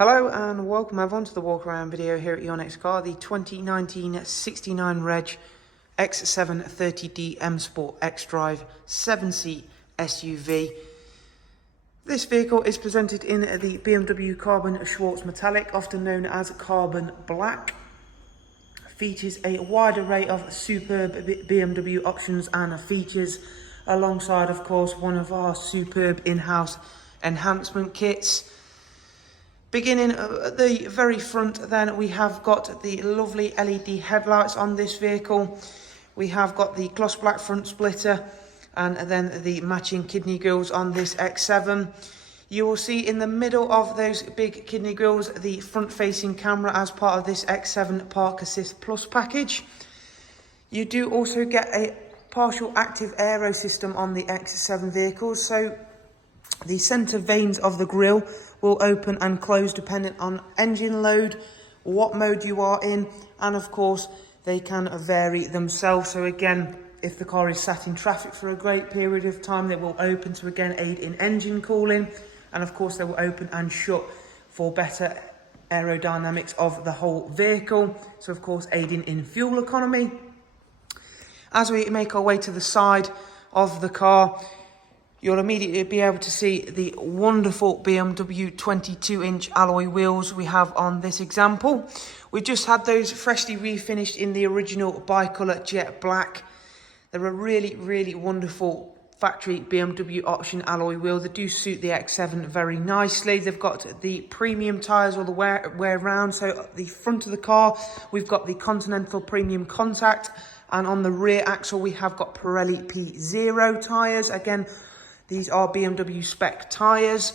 Hello and welcome everyone to the walk around video here at your next car, the 2019 69 Reg X730D M Sport XDRIVE 7-seat SUV. This vehicle is presented in the BMW Carbon Schwarz Metallic, often known as Carbon Black. Features a wide array of superb BMW options and features, alongside of course one of our superb in-house enhancement kits. Beginning at the very front then, we have got the lovely LED headlights on this vehicle. We have got the gloss black front splitter and then the matching kidney grills on this X7. You will see in the middle of those big kidney grills the front facing camera as part of this X7 Park Assist Plus package. You do also get a partial active Aero System on the X7 vehicles, so the centre vanes of the grille will open and close depending on engine load, what mode you are in, and of course they can vary themselves. So again, if the car is sat in traffic for a great period of time, they will open to again aid in engine cooling, and of course they will open and shut for better aerodynamics of the whole vehicle, so of course aiding in fuel economy. As we make our way to the side of the car, you'll immediately be able to see the wonderful BMW 22-inch alloy wheels we have on this example. We just had those freshly refinished in the original bicolour jet black. They're a really wonderful factory BMW option alloy wheel. They do suit the X7 very nicely. They've got the premium tyres all the way around. So at the front of the car, we've got the Continental Premium Contact, and on the rear axle we have got Pirelli P0 tyres. Again, these are BMW spec tyres.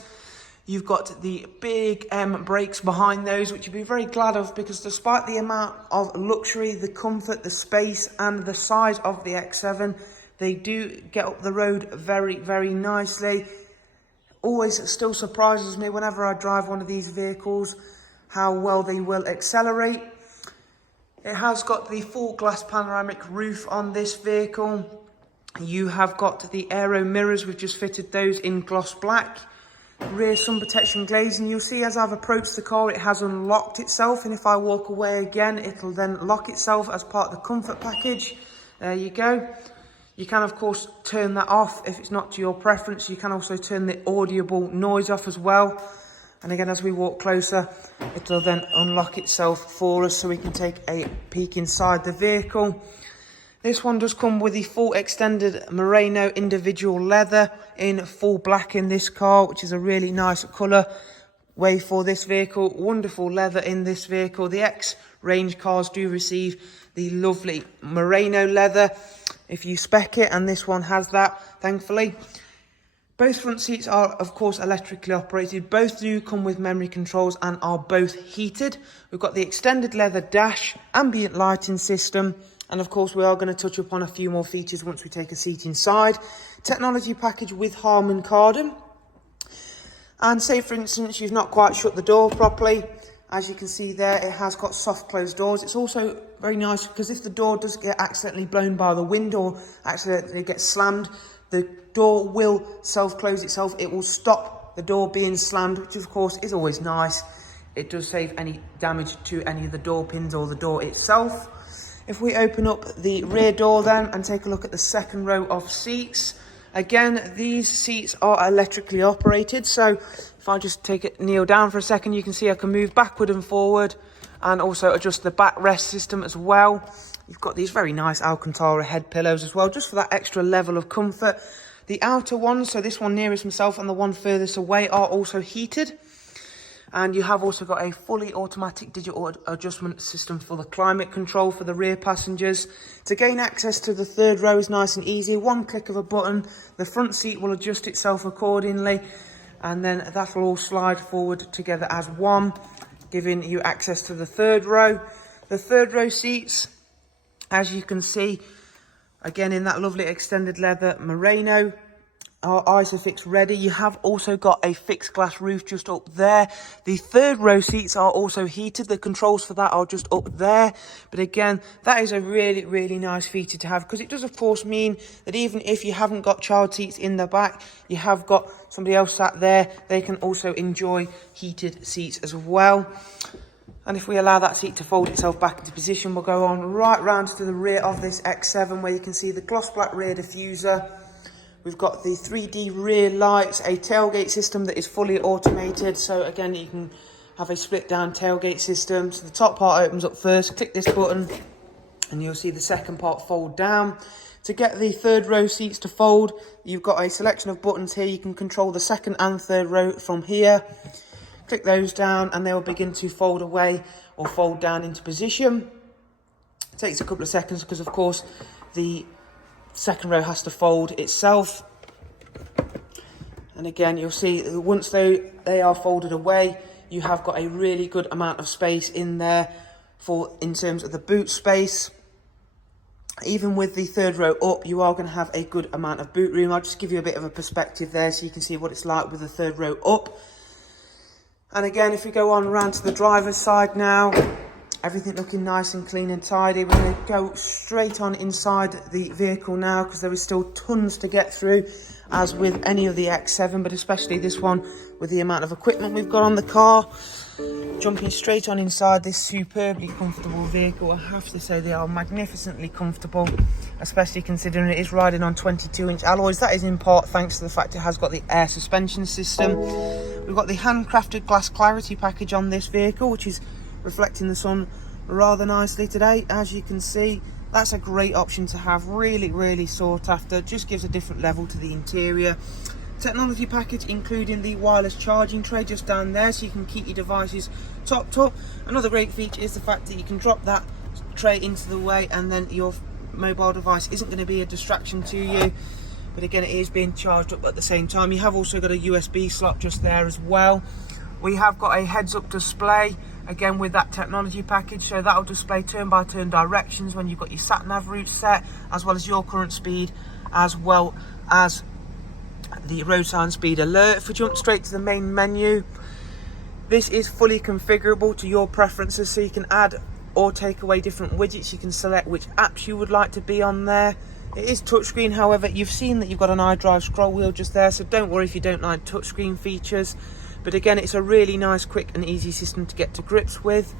You've got the big M brakes behind those, which you'll be very glad of, because despite the amount of luxury, the comfort, the space and the size of the X7, they do get up the road very nicely. Always still surprises me whenever I drive one of these vehicles how well they will accelerate. It has got the full glass panoramic roof on this vehicle. You have got the aero mirrors. We've just fitted those in gloss black. Rear sun protection glazing. You'll see as I've approached the car, it has unlocked itself, and if I walk away again, it'll then lock itself as part of the comfort package. There you go. You can of course turn that off if it's not to your preference. You can also turn the audible noise off as well. And again, as we walk closer, it'll then unlock itself for us so we can take a peek inside the vehicle. This one does come with the full extended merino individual leather in full black in this car, which is a really nice colour way for this vehicle. Wonderful leather in this vehicle. The X range cars do receive the lovely merino leather if you spec it, and this one has that, thankfully. Both front seats are of course electrically operated. Both do come with memory controls and are both heated. We've got the extended leather dash, ambient lighting system, and of course we are going to touch upon a few more features once we take a seat inside. Technology package with Harman Kardon. And say for instance you've not quite shut the door properly, as you can see there, it has got soft closed doors. It's also very nice because if the door does get accidentally blown by the wind or accidentally gets slammed, the door will self-close itself. It will stop the door being slammed, which of course is always nice. It does save any damage to any of the door pins or the door itself. If we open up the rear door then and take a look at the second row of seats, again, these seats are electrically operated. So if I just kneel down for a second, you can see I can move backward and forward and also adjust the backrest system as well. You've got these very nice Alcantara head pillows as well, just for that extra level of comfort. The outer ones, so this one nearest myself and the one furthest away, are also heated. And you have also got a fully automatic digital adjustment system for the climate control for the rear passengers. To gain access to the third row is nice and easy. One click of a button, the front seat will adjust itself accordingly, and then that will all slide forward together as one, giving you access to the third row. The third row seats, as you can see, again in that lovely extended leather merino, are ISOFIX ready. You have also got a fixed glass roof just up there. The third row seats are also heated. The controls for that are just up there. But again, that is a really, really nice feature to have, because it does of course mean that even if you haven't got child seats in the back, you have got somebody else sat there. They can also enjoy heated seats as well. And if we allow that seat to fold itself back into position, we'll go on right round to the rear of this X7, where you can see the gloss black rear diffuser. We've got the 3D rear lights, a tailgate system that is fully automated. So again, you can have a split down tailgate system. So the top part opens up first, click this button and you'll see the second part fold down. To get the third row seats to fold, you've got a selection of buttons here. You can control the second and third row from here. Click those down and they will begin to fold away or fold down into position. It takes a couple of seconds because of course the second row has to fold itself. And again, you'll see once they are folded away, you have got a really good amount of space in there in terms of the boot space. Even with the third row up, you are going to have a good amount of boot room. I'll just give you a bit of a perspective there so you can see what it's like with the third row up. And again, if we go on around to the driver's side now, everything looking nice and clean and tidy. We're going to go straight on inside the vehicle now, because there is still tons to get through, as with any of the X7, but especially this one with the amount of equipment we've got on the car. Jumping straight on inside this superbly comfortable vehicle. I have to say they are magnificently comfortable, especially considering it is riding on 22-inch alloys. That is in part thanks to the fact it has got the air suspension system. We've got the handcrafted glass clarity package on this vehicle, which is reflecting the sun rather nicely today. As you can see, that's a great option to have, really, really sought after. Just gives a different level to the interior. Technology package including the wireless charging tray just down there, so you can keep your devices topped up. Another great feature is the fact that you can drop that tray into the way and then your mobile device isn't going to be a distraction to you. But again, it is being charged up at the same time. You have also got a USB slot just there as well. We have got a heads-up display, again with that technology package, so that will display turn-by-turn directions when you've got your sat-nav route set, as well as your current speed, as well as the road sign speed alert. If we jump straight to the main menu, this is fully configurable to your preferences, so you can add or take away different widgets. You can select which apps you would like to be on there. It is touchscreen, however, you've seen that you've got an iDrive scroll wheel just there, so don't worry if you don't like touchscreen features. But again, it's a really nice, quick and easy system to get to grips with.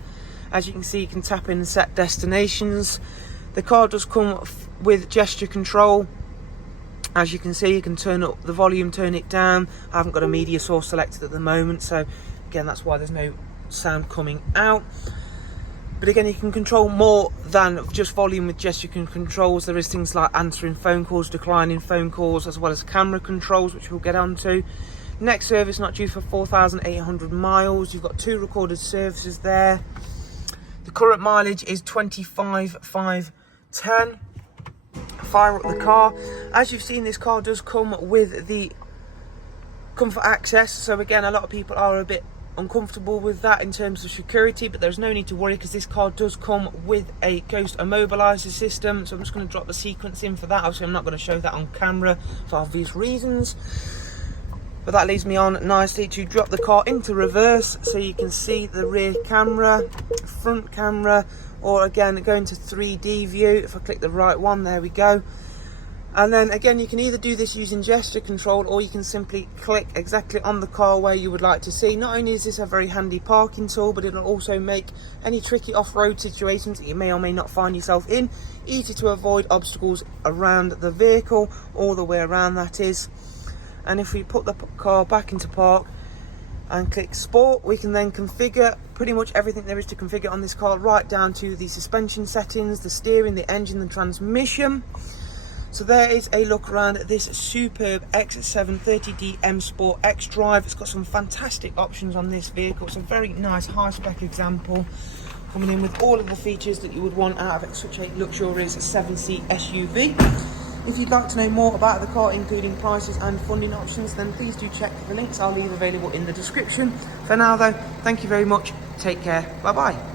As you can see, you can tap in and set destinations. The car does come with gesture control. As you can see, you can turn up the volume, turn it down. I haven't got a media source selected at the moment, so again, that's why there's no sound coming out. But again, you can control more than just volume with gesture controls. There is things like answering phone calls, declining phone calls, as well as camera controls, which we'll get onto. Next service not due for 4,800 miles. You've got 2 recorded services there. The current mileage is 25,510. Fire up the car. As you've seen, this car does come with the comfort access. So again, a lot of people are a bit uncomfortable with that in terms of security, but there's no need to worry because this car does come with a ghost immobilizer system. So I'm just going to drop the sequence in for that. Obviously, I'm not going to show that on camera for obvious reasons. But that leads me on nicely to drop the car into reverse so you can see the rear camera, front camera, or again go into 3D view. If I click the right one, there we go. And then again, you can either do this using gesture control, or you can simply click exactly on the car where you would like to see. Not only is this a very handy parking tool, but it'll also make any tricky off-road situations that you may or may not find yourself in easy to avoid obstacles around the vehicle, all the way around that is. And if we put the car back into park and click sport, we can then configure pretty much everything there is to configure on this car, right down to the suspension settings, the steering, the engine, the transmission. So there is a look around at this superb X7 30D M Sport XDRIVE. It's got some fantastic options on this vehicle. It's a very nice high-spec example, coming in with all of the features that you would want out of such a luxurious 7-seat SUV. If you'd like to know more about the car, including prices and funding options, then please do check the links I'll leave available in the description. For now though, thank you very much. Take care. Bye-bye.